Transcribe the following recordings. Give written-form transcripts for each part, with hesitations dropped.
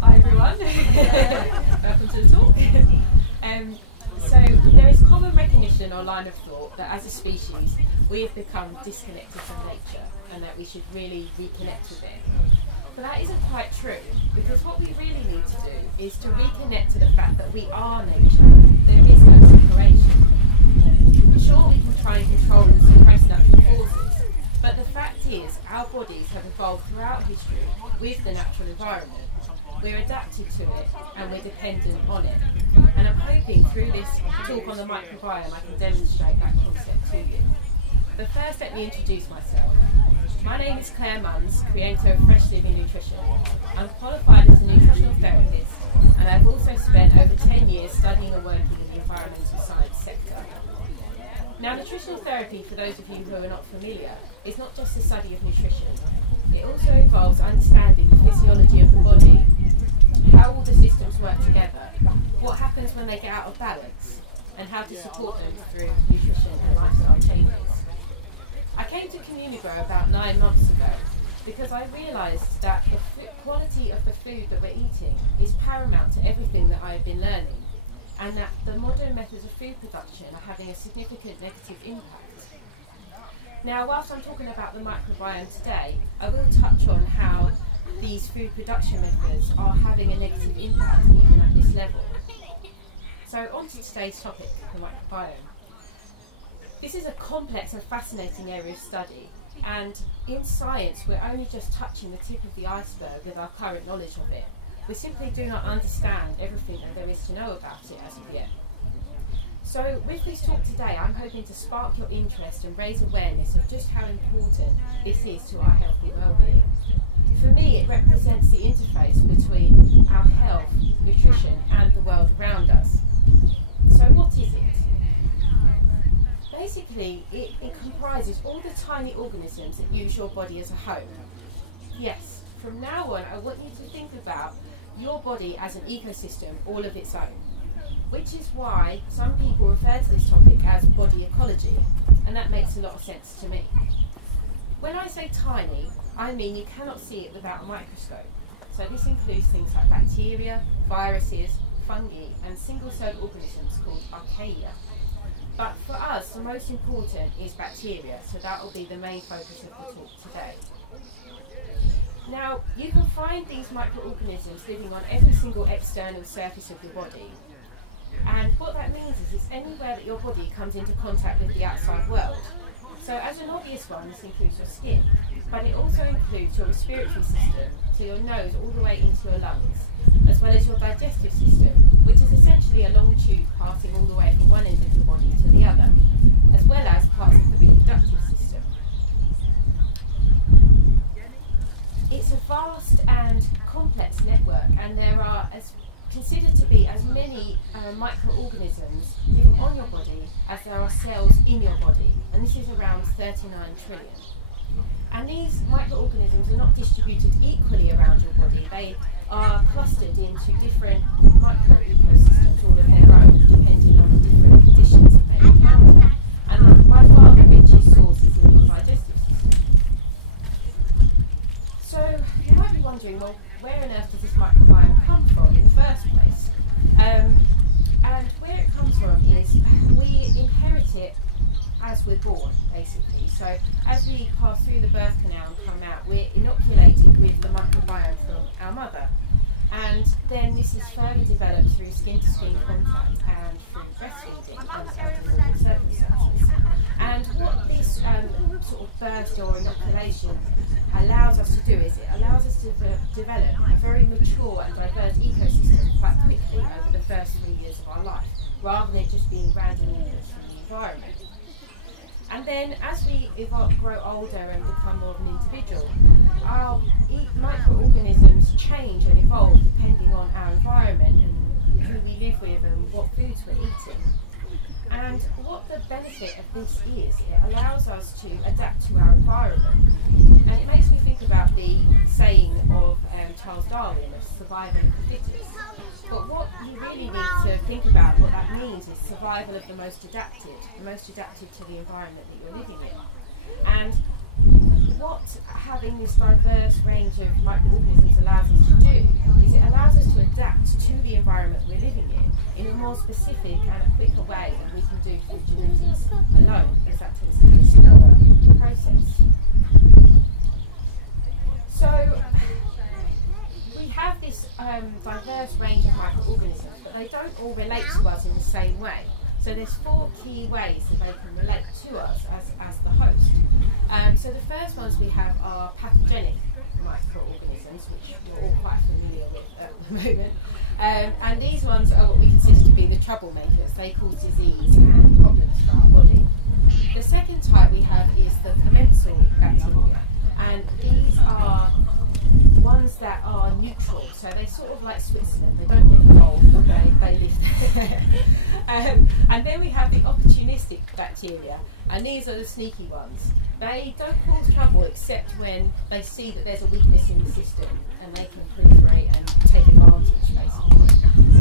Hi everyone, welcome to the talk. So there is common recognition or line of thought that as a species we have become disconnected from nature and that we should really reconnect with it. But that isn't quite true, because what we really need to do is to reconnect to the fact that we are nature. There is no separation. Sure, we can try and control and suppress natural forces, but the fact is our bodies have evolved throughout history with the natural environment. We're adapted to it and we're dependent on it. And I'm hoping through this talk on the microbiome I can demonstrate that concept to you. But first let me introduce myself. My name is Claire Munns, creator of Fresh Living Nutrition. I'm qualified as a nutritional therapist and I've also spent over 10 years studying and working in the environmental science sector. Now, nutritional therapy, for those of you who are not familiar, is not just the study of nutrition. It also involves understanding the physiology of the body, how all the systems work together, what happens when they get out of balance, and how to support them through nutrition and lifestyle changes. I came to Communigrow about 9 months ago because I realised that the quality of the food that we're eating is paramount to everything that I've been learning, and that the modern methods of food production are having a significant negative impact. Now, whilst I'm talking about the microbiome today, I will touch on how these food production methods are having a negative impact even at this level. So on to today's topic, the microbiome. This is a complex and fascinating area of study, and in science we're only just touching the tip of the iceberg with our current knowledge of it. We simply do not understand everything that there is to know about it as of yet. So with this talk today, I'm hoping to spark your interest and raise awareness of just how important this is to our healthy well-being. For me, it represents the interface between our health, nutrition and the world around us. So what is it? Basically, it comprises all the tiny organisms that use your body as a home. Yes, from now on I want you to think about your body as an ecosystem all of its own, which is why some people refer to this topic as body ecology, and that makes a lot of sense to me. When I say tiny, I mean you cannot see it without a microscope. So this includes things like bacteria, viruses, fungi and single-celled organisms called archaea. But for us, the most important is bacteria, so that will be the main focus of the talk today. Now, you can find these microorganisms living on every single external surface of your body. And what that means is it's anywhere that your body comes into contact with the outside world. So as an obvious one, this includes your skin, but it also includes your respiratory system, so your nose all the way into your lungs, as well as your digestive system, which is essentially a long tube passing all the way from one end of your body to the other, as well as parts of the reproductive system. It's a vast and complex network, and there are considered to be as many microorganisms living on your body as there are cells in your body, and this is around 39 trillion. And these microorganisms are not distributed equally around your body, they are clustered into different micro-ecosystems all of their own, depending on the different conditions that they encounter. And by far the richest source is in your digestive system. So you might be wondering, well, where on earth does this microbiome come from in the first place? And where it comes from is we inherit it as we're born, basically. So as we pass through the birth canal and come out, we're inoculated with the microbiome from our mother. And then this is further developed through skin-to-skin contact and through breastfeeding under circumstances. And what this sort of burst or inoculation allows us to do is it allows us to develop a very mature and diverse ecosystem quite quickly over the first 3 years of our life, rather than it just being random inputs from the environment. And then as we grow older and become more of an individual, our microorganisms change and evolve depending on our environment and who we live with and what foods we're eating. And what the benefit of this is, it allows us to adapt to our environment. And it makes me think about the saying of Charles Darwin of survival of the fittest. But what you really need to think about, what that means, is survival of the most adapted to the environment that you're living in. And what having having this diverse range of microorganisms allows us to do is it allows us to adapt to the environment we're living in a more specific and a quicker way than we can do through genetics alone, as that tends to be a slower process. So we have this diverse range of microorganisms, but they don't all relate to us in the same way. So there's 4 key ways that they can relate to us as the host. So the first ones we have are pathogenic microorganisms, which you're all quite familiar with at the moment. And these ones are what we consider to be the troublemakers. They cause disease and problems for our body. The second type we have is the commensal bacteria, and these are ones that are neutral, so they're sort of like Switzerland. They don't get involved, they live there. And then we have the opportunistic bacteria, and these are the sneaky ones. They don't cause trouble except when they see that there's a weakness in the system, and they can proliferate and take advantage, basically.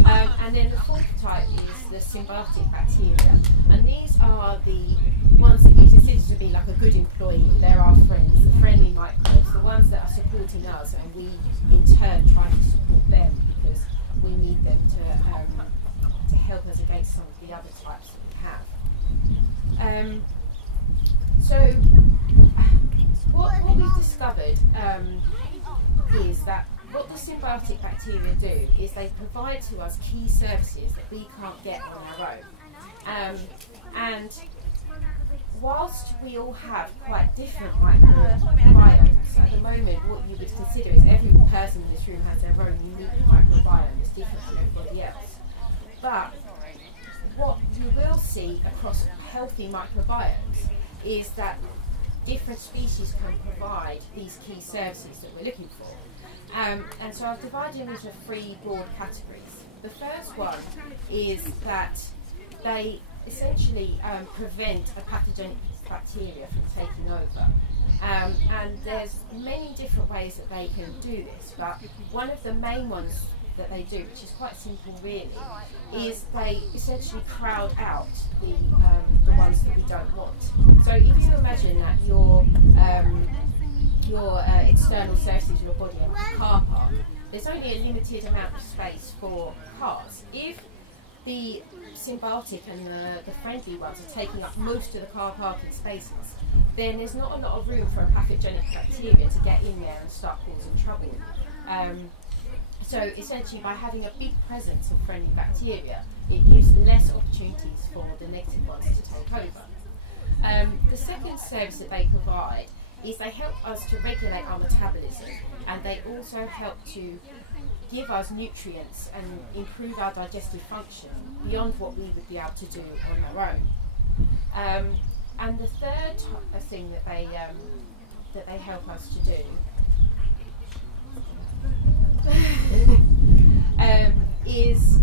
And then the fourth type is the symbiotic bacteria, and these are the ones that you consider to be like a good employee. They're our friends, the friendly microbes, the ones that are supporting us, and we in turn try to support them because we need them to help us against some of the other types that we have. So what we've discovered is that what the symbiotic bacteria do is they provide to us key services that we can't get on our own. And whilst we all have quite different microbiomes, at the moment what you would consider is every person in this room has their own unique microbiome. It's different from everybody else. But what you will see across healthy microbiomes is that different species can provide these key services that we're looking for. And so I've divided them into 3 broad categories. The first one is that they essentially prevent a pathogenic bacteria from taking over. And there's many different ways that they can do this, but one of the main ones that they do, which is quite simple really, is they essentially crowd out the ones that we don't want. So if you imagine that your external surfaces of your body are like a car park, there's only a limited amount of space for cars. If the symbiotic and the friendly ones are taking up most of the car parking spaces, then there's not a lot of room for a pathogenic bacteria to get in there and start causing trouble. So essentially by having a big presence of friendly bacteria, it gives less opportunities for the negative ones to take over. The second service that they provide is they help us to regulate our metabolism, and they also help to give us nutrients and improve our digestive function beyond what we would be able to do on our own. And the third thing that they help us to do is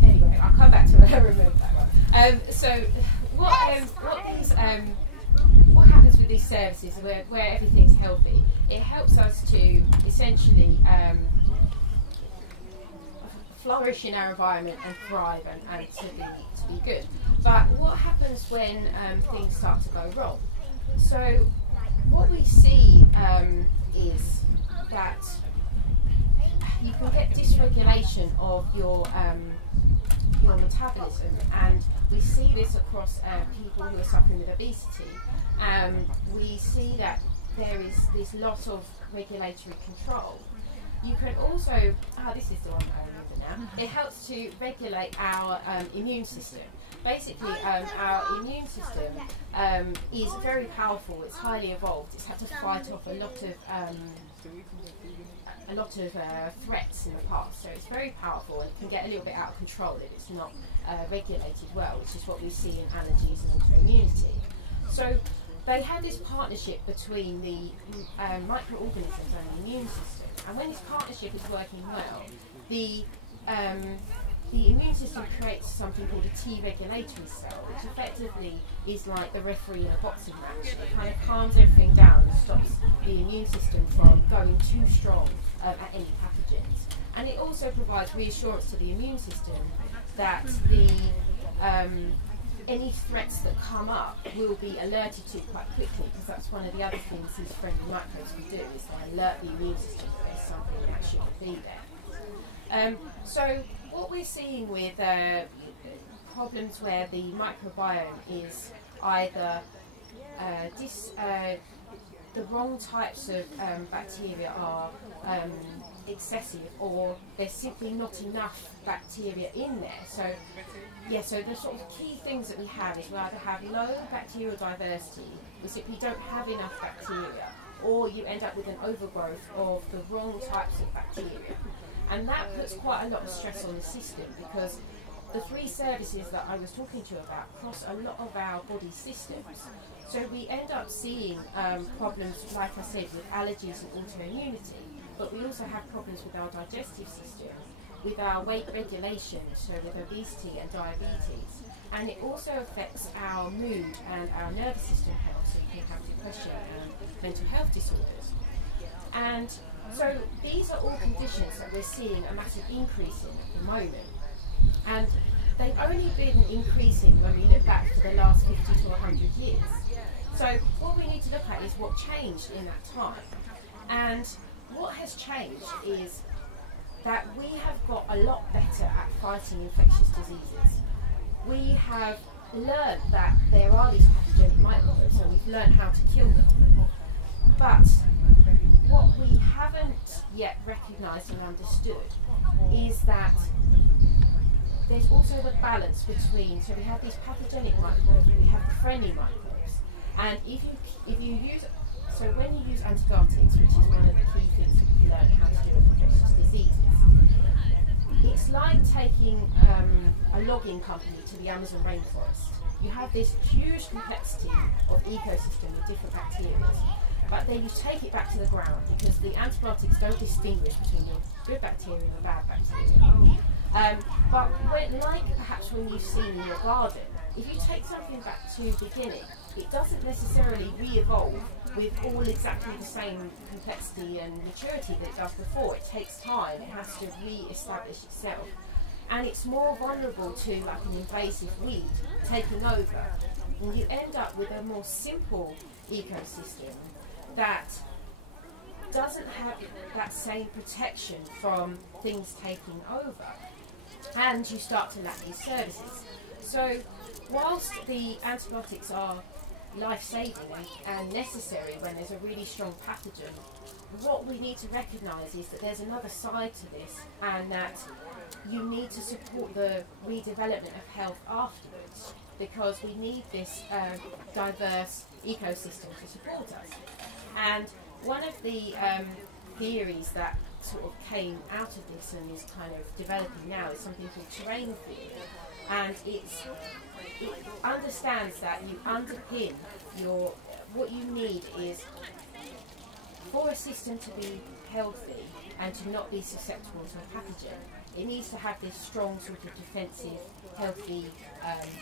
anyway, I'll come back to it. I remember that one. So what happens with these services where everything's healthy? It helps us to essentially flourish in our environment and thrive and to be good. But what happens when things start to go wrong? So what we see is that you can get dysregulation of your metabolism, and we see this across people who are suffering with obesity. We see that there is this loss of regulatory control. You can also, this is the one I remember now, it helps to regulate our immune system. Basically, our immune system is very powerful, it's highly evolved, it's had to fight off a lot of threats in the past, so it's very powerful and can get a little bit out of control if it's not regulated well, which is what we see in allergies and autoimmunity. So they had this partnership between the microorganisms and the immune system, and when this partnership is working well, the immune system creates something called a T regulatory cell, which effectively is like the referee in a boxing match. It kind of calms everything down and stops the immune system from going too strong at any pathogens. And it also provides reassurance to the immune system that any threats that come up will be alerted to quite quickly, because that's one of the other things these friendly microbes will do, is they alert the immune system that there's something that shouldn't be there. So what we're seeing with problems where the microbiome is either the wrong types of bacteria are excessive, or there's simply not enough bacteria in there. So yeah, so the sort of key things that we have is we either have low bacterial diversity, we simply don't have enough bacteria, or you end up with an overgrowth of the wrong types of bacteria. And that puts quite a lot of stress on the system, because the three services that I was talking to you about cross a lot of our body systems. So we end up seeing problems, like I said, with allergies and autoimmunity, but we also have problems with our digestive system, with our weight regulation, so with obesity and diabetes. And it also affects our mood and our nervous system health, so you can have depression and mental health disorders. And so these are all conditions that we're seeing a massive increase in at the moment. And they've only been increasing when we look back for the last 50 to 100 years. So what we need to look at is what changed in that time. And what has changed is that we have got a lot better at fighting infectious diseases. We have learned that there are these pathogenic microbes, and we've learned how to kill them. But what we haven't yet recognised and understood is that there's also the balance between, so we have these pathogenic microbes, we have the friendly microbes, and if you use, so when you use antibiotics, which is one of the key things that you learn how to do with infectious diseases, it's like taking a logging company to the Amazon rainforest. You have this huge complexity of ecosystem with different bacteria, but then you take it back to the ground, because the antibiotics don't distinguish between the good bacteria and the bad bacteria. But like perhaps when you've seen in your garden, if you take something back to the beginning, it doesn't necessarily re-evolve with all exactly the same complexity and maturity that it does before. It takes time, it has to re-establish itself. And it's more vulnerable to like an invasive weed taking over. And you end up with a more simple ecosystem that doesn't have that same protection from things taking over. And you start to lack these services. So whilst the antibiotics are life-saving and necessary when there's a really strong pathogen, what we need to recognise is that there's another side to this, and that you need to support the redevelopment of health afterwards, because we need this diverse ecosystem to support us. And one of the theories that sort of came out of this and is kind of developing now is something called terrain theory, and it understands that you underpin what you need is for a system to be healthy and to not be susceptible to a pathogen. It needs to have this strong sort of defensive, healthy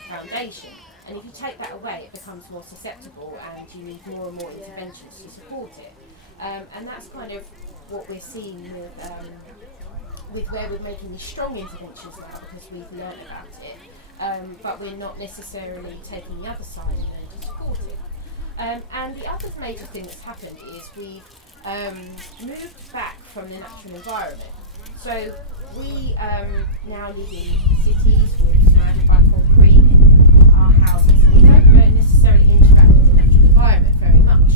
foundation. And if you take that away, it becomes more susceptible, and you need more and more interventions to support it. And that's kind of what we're seeing with where we're making these strong interventions now, because we've learned about it, but we're not necessarily taking the other side and then to support it. And the other major thing that's happened is we've moved back from the natural environment. So we now live in cities, we're surrounded by concrete in our houses. We don't necessarily interact with the natural environment very much.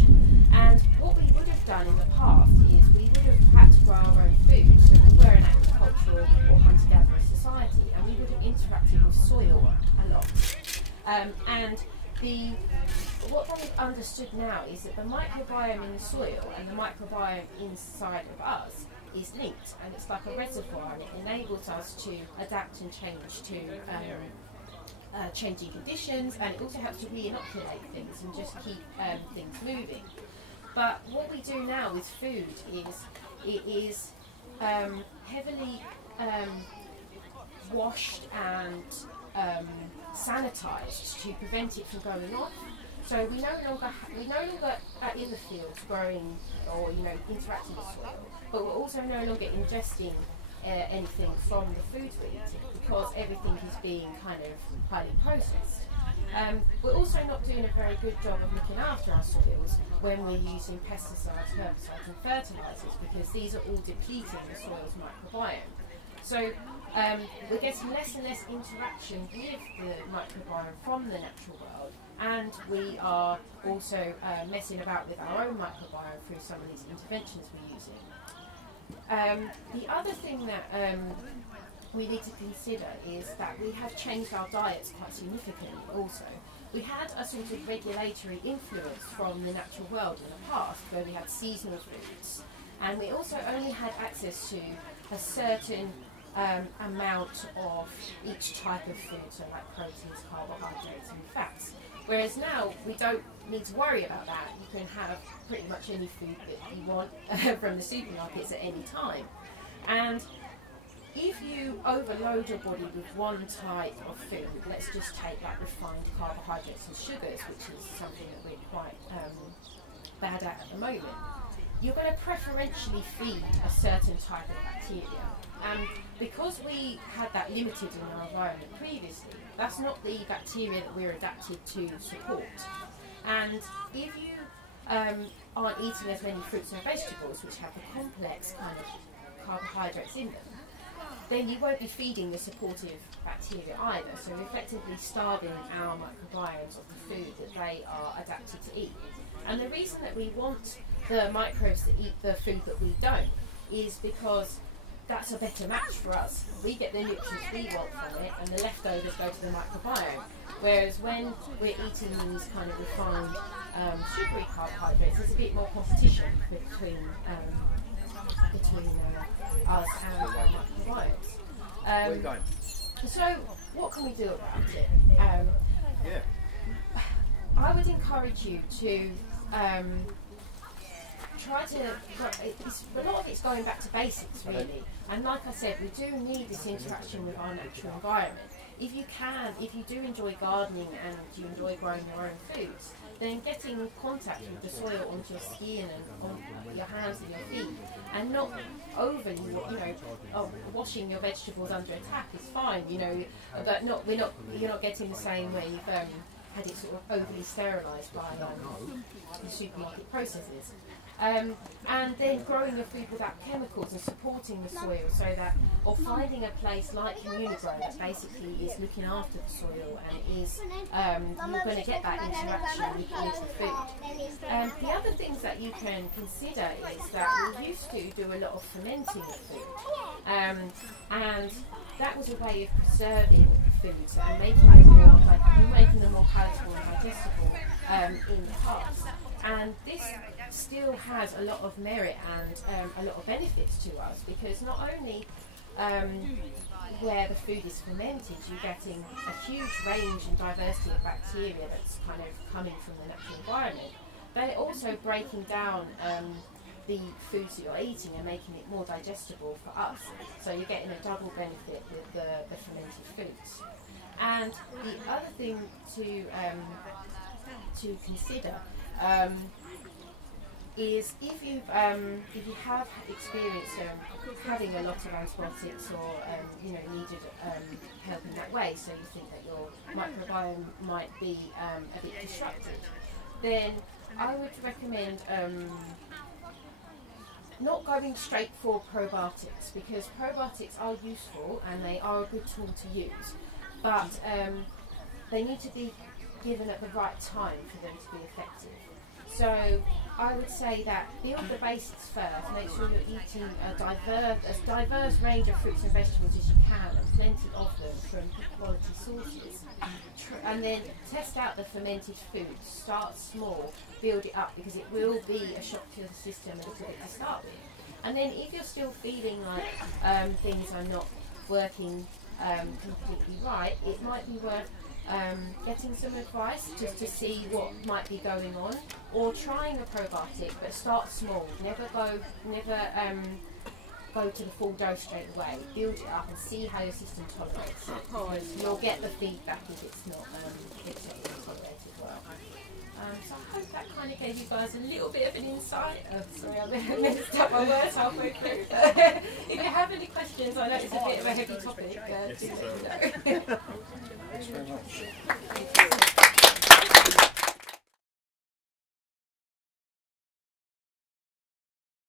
And what we would have done in the past is we would have had to grow our own food. So we were an agricultural or hunter-gatherer society, and we would have interacted with soil a lot. And what they've understood now is that the microbiome in the soil and the microbiome inside of us is linked, and it's like a reservoir, and it enables us to adapt and change to changing conditions, and it also helps to re-inoculate things and just keep things moving. But what we do now with food is it is heavily washed and sanitized to prevent it from going off. So we no longer are in the fields growing or interacting with soil, but we're also no longer ingesting anything from the foods we're eating, because everything is being kind of highly processed. We're also not doing a very good job of looking after our soils when we're using pesticides, herbicides and fertilisers, because these are all depleting the soil's microbiome. So we're getting less and less interaction with the microbiome from the natural world, and we are also messing about with our own microbiome through some of these interventions we're using. The other thing that we need to consider is that we have changed our diets quite significantly also. We had a sort of regulatory influence from the natural world in the past, where we had seasonal foods, and we also only had access to a certain amount of each type of food, so like proteins, carbohydrates and fats. Whereas now we don't need to worry about that. You can have pretty much any food that you want from the supermarkets at any time. And if you overload your body with one type of food, let's just take like refined carbohydrates and sugars, which is something that we're quite bad at the moment, you're going to preferentially feed a certain type of bacteria. And because we had that limited in our environment previously, that's not the bacteria that we're adapted to support. And if you aren't eating as many fruits and vegetables, which have the complex kind of carbohydrates in them, then you won't be feeding the supportive bacteria either. So we're effectively starving our microbiomes of the food that they are adapted to eat. And the reason that we want the microbes that eat the food that we don't is because that's a better match for us. We get the nutrients we want from it, and the leftovers go to the microbiome. Whereas when we're eating these kind of refined sugary carbohydrates, there's a bit more competition between us and our microbiomes. Where are you going? So what can we do about it? I would encourage you to try to, a lot of it's going back to basics really, and like I said, we do need this interaction with our natural environment. If you do enjoy gardening and you enjoy growing your own foods, then getting contact with the soil onto your skin and on your hands and your feet, and not overly, washing your vegetables under a tap is fine, but you're not getting the same where you've had it sort of overly sterilised by the supermarket processes. And then growing your food without chemicals and supporting the soil, so that, or finding a place like Communigrow that basically is looking after the soil and is, you're going to get that interaction with the food. The other things that you can consider is that we used to do a lot of fermenting of food, and that was a way of preserving foods and making them more palatable and digestible in the past. And this still has a lot of merit and a lot of benefits to us, because not only where the food is fermented, you're getting a huge range and diversity of bacteria that's kind of coming from the natural environment, but also breaking down the foods that you're eating and making it more digestible for us. So you're getting a double benefit with the fermented foods. And the other thing to consider is if you have experienced having a lot of antibiotics or needed help in that way, so you think that your microbiome might be a bit disrupted, then I would recommend not going straight for probiotics, because probiotics are useful and they are a good tool to use, but they need to be given at the right time for them to be effective. So I would say that build the basics first, make sure you're eating a diverse range of fruits and vegetables as you can, and plenty of them from good quality sources. And then test out the fermented foods, start small, build it up, because it will be a shock to the system a little bit to start with. And then if you're still feeling like things are not working completely right, it might be worth getting some advice just to see what might be going on, or trying a probiotic, but start small. Never go go to the full dose straight away. Build it up and see how your system tolerates it. Because you'll get the feedback if it's not tolerated well. So I hope that kind of gave you guys a little bit of an insight. Sorry, I messed up my words halfway through. If you have any questions, I know it's a bit of a heavy topic. Do let me know. Thanks very much. Thank you.